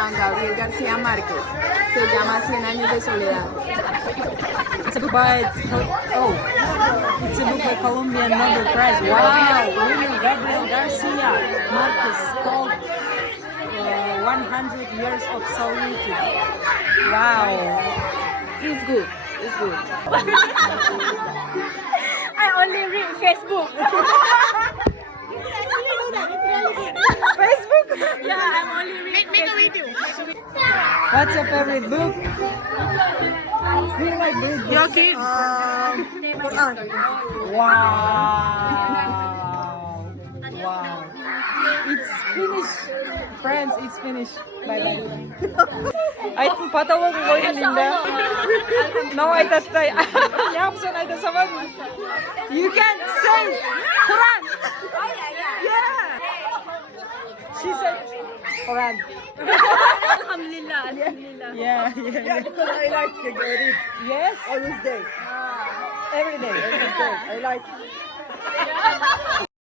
Juan Gabriel García Márquez. Se llama 100 años de soledad. It's a book by it's a book by Colombian Nobel Prize. Wow, William Gabriel Garcia Marquez called 100 Years of Solitude. Wow, It's good. It's good. I only read Facebook. Facebook. Yeah, I'm only reading Facebook. What's your favorite book? Do you like books? Your kid. Quran. Wow. Wow. It's finished. Friends, it's finished. Bye bye. Ay, patawag ko yun, Linda. No, I thought I yapsan ay tasawag. You can say Quran. Yeah. She said Quran. Alhamdulillah. Alhamdulillah. Yeah. Yeah, because I like to read Yes. always day. Every day. Every day. I like